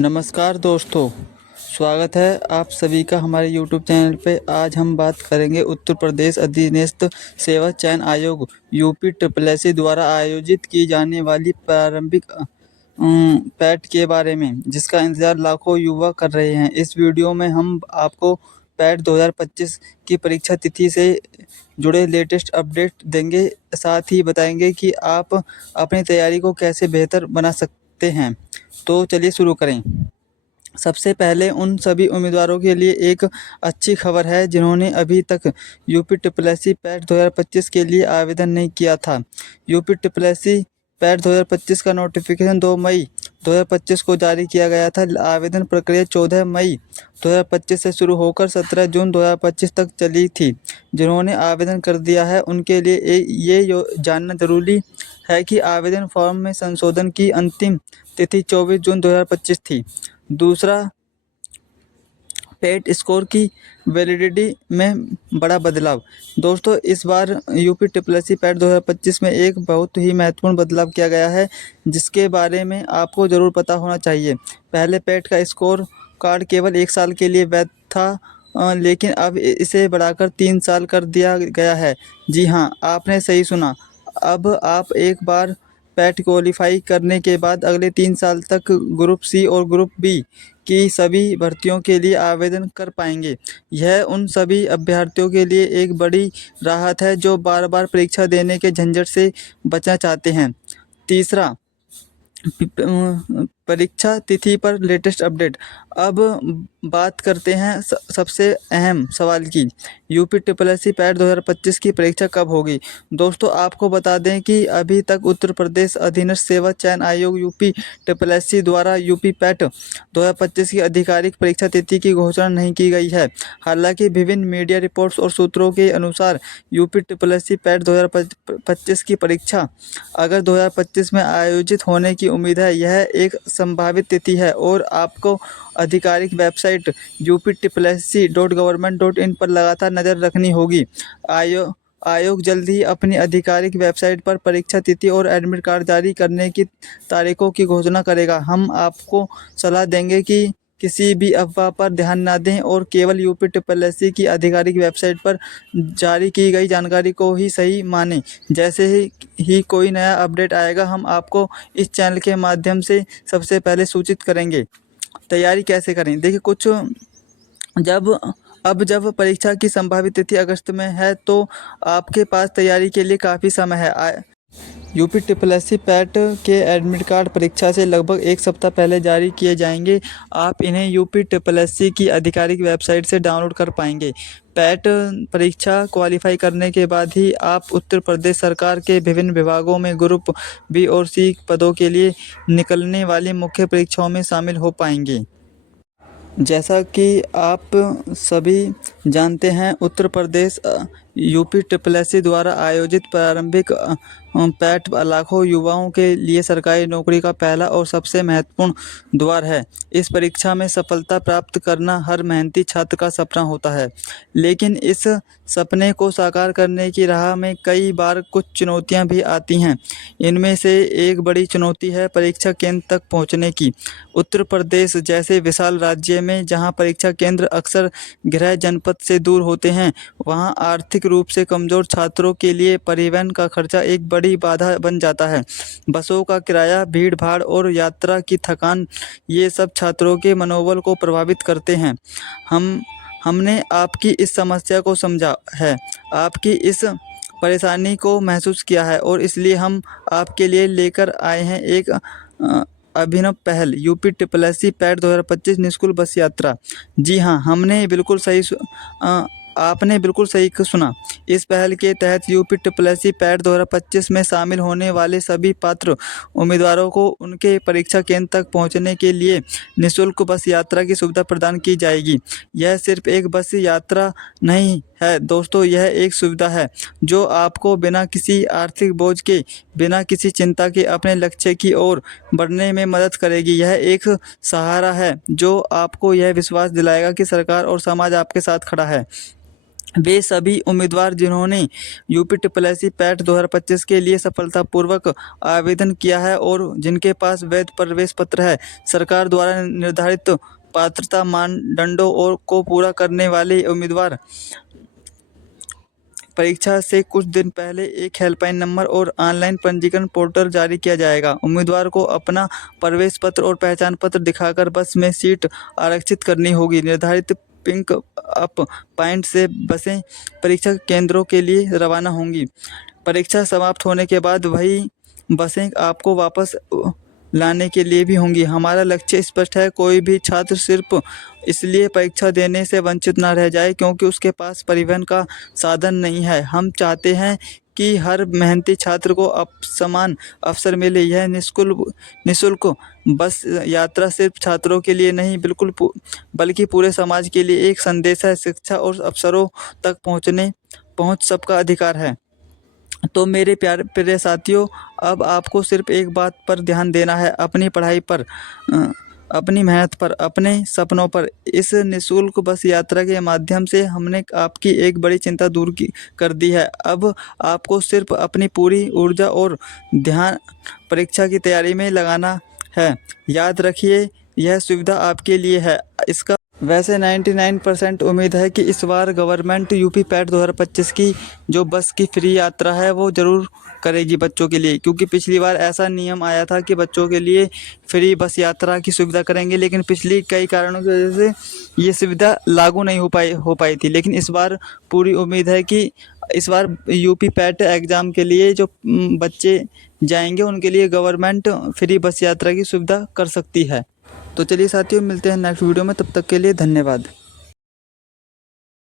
नमस्कार दोस्तों, स्वागत है आप सभी का हमारे यूट्यूब चैनल पे। आज हम बात करेंगे उत्तर प्रदेश अधीनस्थ सेवा चयन आयोग यूपी ट्रिपल द्वारा आयोजित की जाने वाली प्रारंभिक पैट के बारे में, जिसका इंतज़ार लाखों युवा कर रहे हैं। इस वीडियो में हम आपको पैट 2025 की परीक्षा तिथि से जुड़े लेटेस्ट अपडेट देंगे, साथ ही बताएंगे कि आप अपनी तैयारी को कैसे बेहतर बना सकते हैं। तो चलिए शुरू करें। सबसे पहले उन सभी उम्मीदवारों के लिए एक अच्छी खबर है जिन्होंने अभी तक यूपी ट्रिपल पैट 2025 के लिए आवेदन नहीं किया था। यूपी ट्रिपल पैट 2025 का नोटिफिकेशन 2 मई 2025 को जारी किया गया था। आवेदन प्रक्रिया 14 मई 2025 से शुरू होकर 17 जून 2025 तक चली थी। जिन्होंने आवेदन कर दिया है उनके लिए ये जानना जरूरी है कि आवेदन फॉर्म में संशोधन की अंतिम तिथि 24 जून 2025 थी। दूसरा, पेट स्कोर की वैलिडिटी में बड़ा बदलाव। दोस्तों, इस बार यूपी ट्रिपल पैट 2025 में एक बहुत ही महत्वपूर्ण बदलाव किया गया है, जिसके बारे में आपको ज़रूर पता होना चाहिए। पहले पेट का स्कोर कार्ड केवल 1 साल के लिए वैध था, लेकिन अब इसे बढ़ाकर 3 साल कर दिया गया है। जी हाँ, आपने सही सुना। अब आप एक बार पैट क्वालिफाई करने के बाद अगले 3 साल तक ग्रुप सी और ग्रुप बी की सभी भर्तियों के लिए आवेदन कर पाएंगे। यह उन सभी अभ्यर्थियों के लिए एक बड़ी राहत है जो बार-बार परीक्षा देने के झंझट से बचना चाहते हैं। तीसरा, परीक्षा तिथि पर लेटेस्ट अपडेट। अब बात करते हैं सबसे अहम सवाल की, यूपी ट्रिपल पैट 2025 की परीक्षा कब होगी। दोस्तों, आपको बता दें कि अभी तक उत्तर प्रदेश अधीनस्थ सेवा चयन आयोग यूपी ट्रिपल द्वारा यूपी पैट 2025 की आधिकारिक परीक्षा तिथि की घोषणा नहीं की गई है। हालांकि विभिन्न मीडिया रिपोर्ट्स और सूत्रों के अनुसार यूपी ट्रिपल पैट 2025 की परीक्षा अगर 2025 में आयोजित होने की उम्मीद है। यह एक संभावित तिथि है और आपको आधिकारिक वेबसाइट uptripc.government.in पर लगातार नज़र रखनी होगी। आयोग जल्द ही अपनी आधिकारिक वेबसाइट पर परीक्षा तिथि और एडमिट कार्ड जारी करने की तारीखों की घोषणा करेगा। हम आपको सलाह देंगे कि किसी भी अफवाह पर ध्यान न दें और केवल यूपी ट्रिपल की आधिकारिक वेबसाइट पर जारी की गई जानकारी को ही सही मानें। जैसे ही कोई नया अपडेट आएगा, हम आपको इस चैनल के माध्यम से सबसे पहले सूचित करेंगे। तैयारी कैसे करें? देखिए, जब परीक्षा की संभावित तिथि अगस्त में है तो आपके पास तैयारी के लिए काफ़ी समय है। यूपी ट्रिपल पैट के एडमिट कार्ड परीक्षा से लगभग 1 सप्ताह पहले जारी किए जाएंगे। आप इन्हें यूपी ट्रिपल की आधिकारिक वेबसाइट से डाउनलोड कर पाएंगे। पैट परीक्षा क्वालिफाई करने के बाद ही आप उत्तर प्रदेश सरकार के विभिन्न विभागों में ग्रुप बी और सी पदों के लिए निकलने वाली मुख्य परीक्षाओं में शामिल हो पाएंगे। जैसा कि आप सभी जानते हैं, उत्तर प्रदेश यूपी ट्रिपल द्वारा आयोजित प्रारंभिक पैट लाखों युवाओं के लिए सरकारी नौकरी का पहला और सबसे महत्वपूर्ण द्वार है। इस परीक्षा में सफलता प्राप्त करना हर मेहनती छात्र का सपना होता है, लेकिन इस सपने को साकार करने की राह में कई बार कुछ चुनौतियां भी आती हैं। इनमें से एक बड़ी चुनौती है परीक्षा केंद्र तक पहुंचने की। उत्तर प्रदेश जैसे विशाल राज्य में जहां परीक्षा केंद्र अक्सर गृह जनपद से दूर होते हैं, वहां आर्थिक रूप से कमज़ोर छात्रों के लिए परिवहन का खर्चा एक बड़ी बाधा बन जाता है। बसों का किराया, भीड़-भाड़ और यात्रा की थकान, ये सब छात्रों के मनोबल को प्रभावित करते हैं। हमने आपकी इस समस्या को समझा है, आपकी इस परेशानी को महसूस किया है और इसलिए हम आपके लिए लेकर आए हैं एक अभिनव पहल, यूपी ट्रिपल पैट 2025 निःशुल्क बस यात्रा। जी हाँ, आपने बिल्कुल सही सुना। इस पहल के तहत यूपी ट्रिपल पैट 2025 में शामिल होने वाले सभी पात्र उम्मीदवारों को उनके परीक्षा केंद्र तक पहुंचने के लिए निःशुल्क बस यात्रा की सुविधा प्रदान की जाएगी। यह सिर्फ एक बस यात्रा नहीं है दोस्तों, यह एक सुविधा है जो आपको बिना किसी आर्थिक बोझ के, बिना किसी चिंता के अपने लक्ष्य की ओर बढ़ने में मदद करेगी। यह एक सहारा है जो आपको यह विश्वास दिलाएगा कि सरकार और समाज आपके साथ खड़ा है। वे सभी उम्मीदवार जिन्होंने यूपी ट्रिपल पैट 2025 के लिए सफलतापूर्वक आवेदन किया है और जिनके पास वैध प्रवेश पत्र है, सरकार द्वारा निर्धारित पात्रता मानदंडों और को पूरा करने वाले उम्मीदवार परीक्षा से कुछ दिन पहले एक हेल्पलाइन नंबर और ऑनलाइन पंजीकरण पोर्टल जारी किया जाएगा। उम्मीदवार को अपना प्रवेश पत्र और पहचान पत्र दिखाकर बस में सीट आरक्षित करनी होगी। निर्धारित पिक अप पॉइंट से बसें परीक्षा केंद्रों के लिए रवाना होंगी। परीक्षा समाप्त होने के बाद वही बसें आपको वापस लाने के लिए भी होंगी। हमारा लक्ष्य स्पष्ट है, कोई भी छात्र सिर्फ इसलिए परीक्षा देने से वंचित ना रह जाए क्योंकि उसके पास परिवहन का साधन नहीं है। हम चाहते हैं कि हर मेहनती छात्र को समान अवसर मिले। यह निःशुल्क बस यात्रा सिर्फ छात्रों के लिए नहीं बल्कि पूरे समाज के लिए एक संदेश है। शिक्षा और अवसरों तक पहुँच सबका अधिकार है। तो मेरे प्यारे साथियों, अब आपको सिर्फ एक बात पर ध्यान देना है, अपनी पढ़ाई पर, अपनी मेहनत पर, अपने सपनों पर। इस निःशुल्क बस यात्रा के माध्यम से हमने आपकी एक बड़ी चिंता दूर कर दी है। अब आपको सिर्फ अपनी पूरी ऊर्जा और ध्यान परीक्षा की तैयारी में लगाना है। याद रखिए, यह सुविधा आपके लिए है। इसका वैसे 99% उम्मीद है कि इस बार गवर्नमेंट यूपी पैट 2025 की जो बस की फ्री यात्रा है वो ज़रूर करेगी बच्चों के लिए, क्योंकि पिछली बार ऐसा नियम आया था कि बच्चों के लिए फ्री बस यात्रा की सुविधा करेंगे, लेकिन पिछली कई कारणों की वजह से ये सुविधा लागू नहीं हो पाई थी। लेकिन इस बार पूरी उम्मीद है कि इस बार यूपी पैट एग्ज़ाम के लिए जो बच्चे जाएंगे उनके लिए गवर्नमेंट फ्री बस यात्रा की सुविधा कर सकती है। तो चलिए साथियों, मिलते हैं नेक्स्ट वीडियो में, तब तक के लिए धन्यवाद।